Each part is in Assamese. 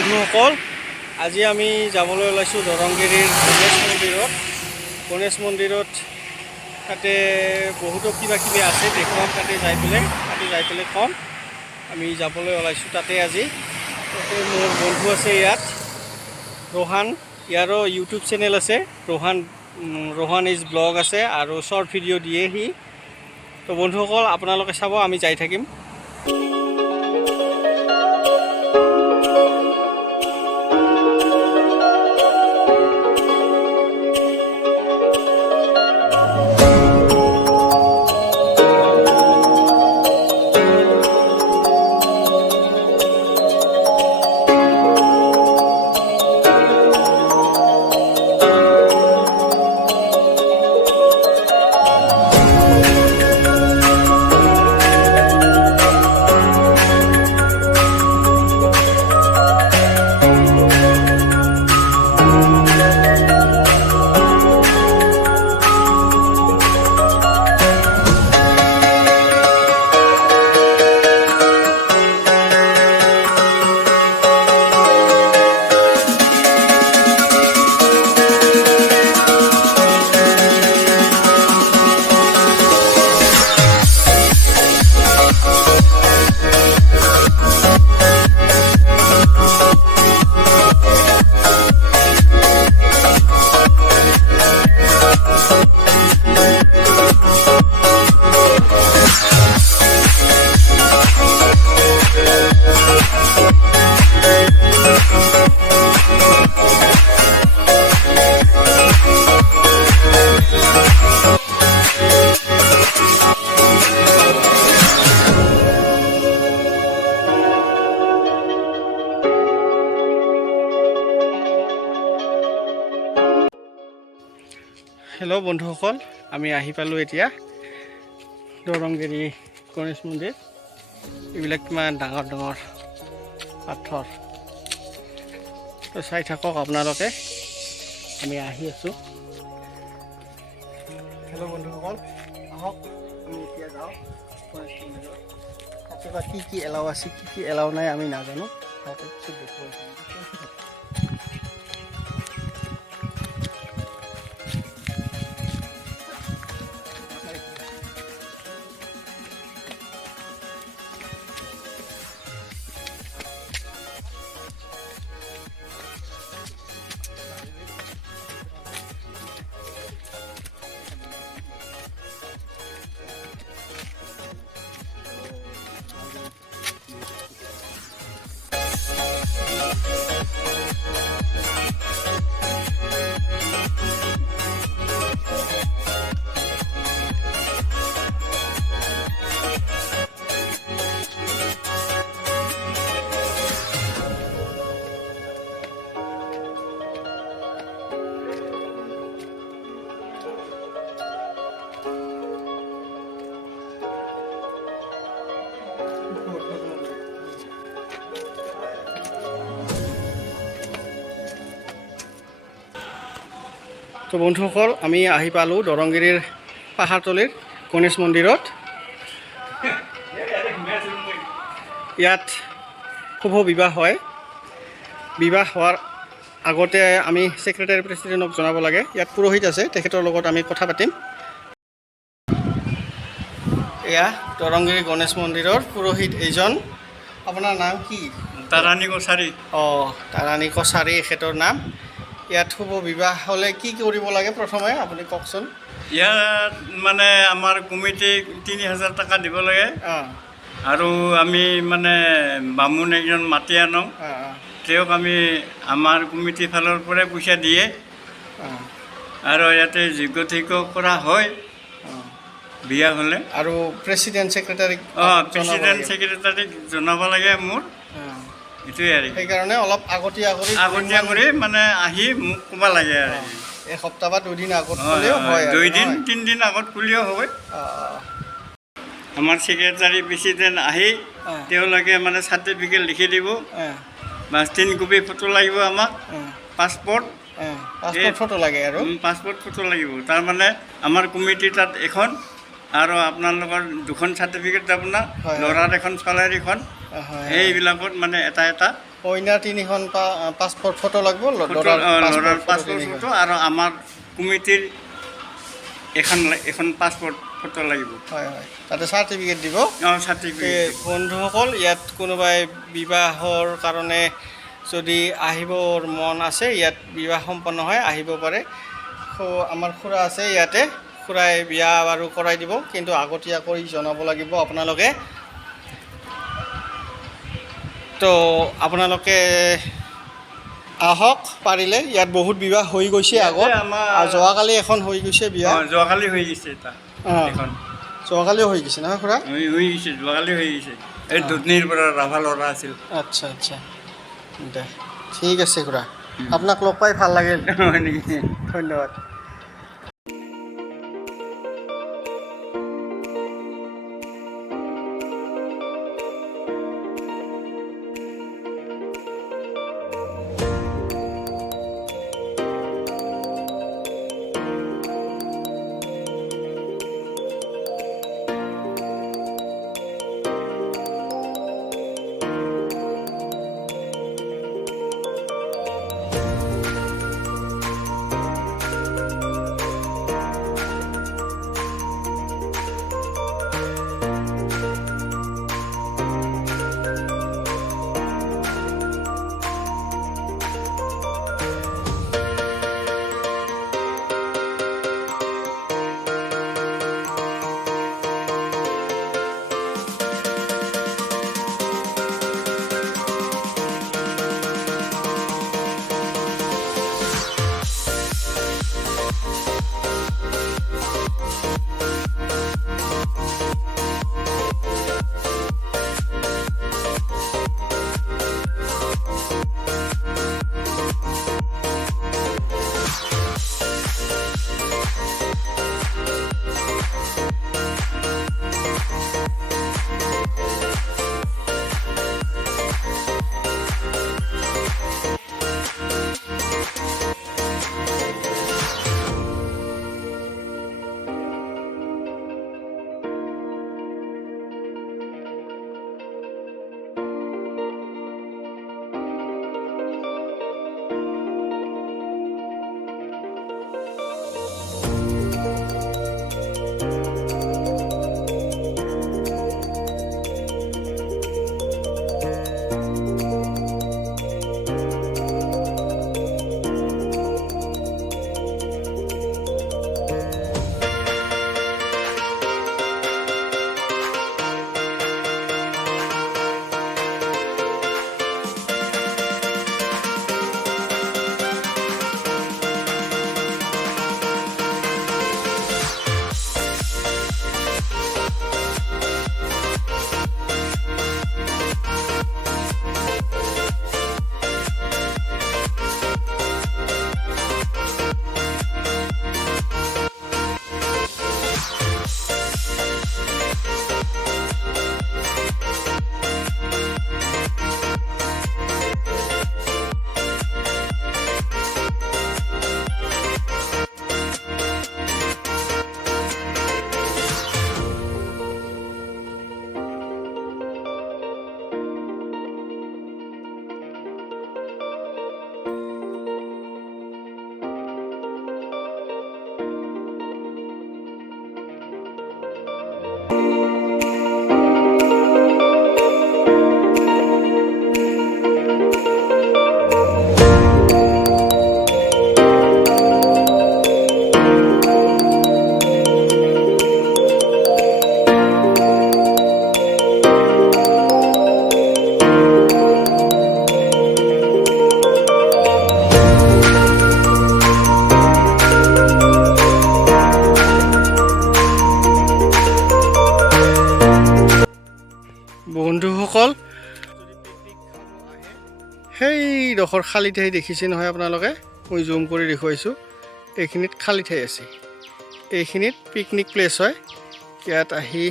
বন্ধুসকল, আজি আমি যাবলৈ ওলাইছোঁ দৰংগিৰিৰ গণেশ মন্দিৰত। তাতে বহুতো কিবা কিবি আছে, দেখুৱাম। তাতে যাই পেলাই ক'ম। আমি যাবলৈ ওলাইছোঁ তাতে আজি। তাতে মোৰ বন্ধু আছে ইয়াত, ৰোহান। ইয়াৰো ইউটিউব চেনেল আছে, ৰোহান ইজ ব্লগ আছে, আৰু শ্বৰ্ট ভিডিঅ' দিয়ে সি। তো বন্ধুসকল, আপোনালোকে চাব, আমি যাই থাকিম। হেল্ল' বন্ধুসকল, আমি আহি পালোঁ এতিয়া দৰংগিৰি গণেশ মন্দিৰ। এইবিলাক কিমান ডাঙৰ ডাঙৰ পাথৰ, তো চাই থাকক আপোনালোকে। আমি আহি আছোঁ। হেল্ল' বন্ধুসকল, আহক আমি এতিয়া যাওঁ গণেশ মন্দিৰত। তাতে বা কি এলাও আছে, কি এলাও নাই আমি নাজানো। তাতে পিছত দেখুৱাই তো বন্ধুসকল, আমি আহি পালোঁ দৰংগিৰিৰ পাহাৰতলিৰ গণেশ মন্দিৰত। ইয়াত শুভ বিবাহ হয়। বিবাহ হোৱাৰ আগতে আমি ছেক্ৰেটাৰী প্ৰেছিডেণ্টক জনাব লাগে। ইয়াত পুৰোহিত আছে, তেখেতৰ লগত আমি কথা পাতিম। এয়া দৰংগিৰি গণেশ মন্দিৰৰ পুৰোহিত এইজন। আপোনাৰ নাম কি? তাৰাণী কছাৰী। অঁ, তাৰাণী কছাৰী এখেতৰ নাম। ইয়াত শুভ বিবাহ হ'লে কি কৰিব লাগে প্ৰথমে আপুনি কওকচোন। ইয়াত মানে আমাৰ কমিটিক ৩,০০০ টকা দিব লাগে। অঁ আৰু আমি মানে বামুণ একজন মাতি আনো, অঁ অঁ তেওঁক আমি আমাৰ কমিটিৰ ফালৰ পৰাই পইচা দিয়ে। অঁ আৰু ইয়াতে যোগ্য কৰা হয় অঁ বিয়া হ'লে। আৰু প্ৰেছিডেণ্ট ছেক্ৰেটাৰীক প্ৰেছিডেণ্ট ছেক্ৰেটাৰীক জনাব লাগে মোৰ। এইটোৱে আৰু সেইকাৰণে অলপ আগতীয়া কৰি মানে আহি মোক ক'ব লাগে আৰু এসপ্তাহ বা 2 দিন আগত ক'লেও হয়। 2 দিন 3 দিন আগত ক'লেও হয়। আমাৰ ছেক্ৰেটাৰী প্ৰেছিডেণ্ট আহি তেওঁলোকে মানে চাৰ্টিফিকেট লিখি দিব। বাছ 3 কপি ফটো লাগিব আমাক, পাছপৰ্ট ফটো লাগে আৰু পাছপৰ্ট ফটো লাগিব। তাৰমানে আমাৰ কমিটি তাত এখন, আৰু আপোনালোকৰ 2খন চাৰ্টিফিকেট, আপোনাৰ ল'ৰাৰ এখন ছোৱালীৰ এখন, এইবিলাকত মানে এটা কইনাৰ 3খন পাছপৰ্ট ফটো লাগিব, ল'ৰাৰ পাছপৰ্ট পাছপৰ্ট ফটো আৰু আমাৰ কমিটিৰ এখন পাছপৰ্ট ফটো লাগিব। হয় হয়, তাতে চাৰ্টিফিকেট দিব। চাৰ্টিফিকেট। বন্ধুসকল, ইয়াত কোনোবাই বিবাহৰ কাৰণে যদি আহিবৰ মন আছে, ইয়াত বিবাহ সম্পন্ন হয়, আহিব পাৰে। আমাৰ খুৰা আছে ইয়াতে, খুৰাই বিয়া বাৰু কৰাই দিব, কিন্তু আগতীয়াকৈ জনাব লাগিব আপোনালোকে। তো আপোনালোকে আহক পাৰিলে, ইয়াত বহুত বিবাহ হৈ গৈছে আগত, আৰু যোৱাকালি এখন হৈ গৈছে বিয়া। যোৱাকালি হৈ গৈছে এটা এখন। যোৱাকালিও হৈ গৈছে নহয় খুৰা? হৈ গৈছে, যোৱাকালি হৈ গৈছে। এই দুধনিৰ পৰা ৰাভা ল'ৰা আছিল। আচ্ছা আচ্ছা, দে ঠিক আছে খুৰা, আপোনাক লগ পাই ভাল লাগিল। ধন্যবাদ। বন্ধুসকল, সেইডোখৰ খালী ঠাই দেখিছে নহয় আপোনালোকে, মই জুম কৰি দেখুৱাইছোঁ। এইখিনিত খালী ঠাই আছে, এইখিনিত পিকনিক প্লেচ হয়। ইয়াত আহি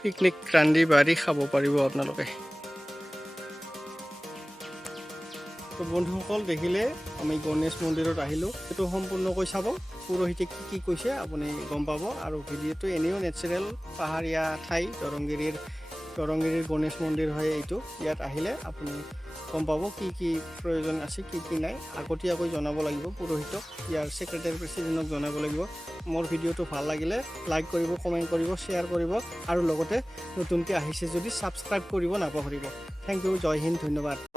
পিকনিক ৰান্ধি বাঢ়ি খাব পাৰিব আপোনালোকে। তো বন্ধুসকল, দেখিলে আমি গণেশ মন্দিৰত আহিলোঁ। এইটো সম্পূৰ্ণকৈ চাব, পুৰোহিতে কি কি কৈছে আপুনি গম পাব। আৰু ভিডিঅ'টো এনেও নেচাৰেল পাহাৰীয়া ঠাই, দৰংগিৰিৰ গণেশ মন্দিৰ হয় এইটো। ইয়াত আহিলে আপুনি গম পাব কি প্ৰয়োজন আছে কি নাই আগতীয়াকৈ জনাব লাগিব পুৰোহিতক ইয়াৰ ছেক্ৰেটাৰী প্ৰেছিডেণ্টক জনাব লাগিব মোৰ ভিডিঅ'টো ভাল লাগিলে লাইক কৰিব কমেণ্ট কৰিব শ্বেয়াৰ কৰিব আৰু লগতে নতুনকৈ আহিছে যদি ছাবস্ক্ৰাইব কৰিব নাপাহৰিব থেংক ইউ জয় হিন্দ ধন্যবাদ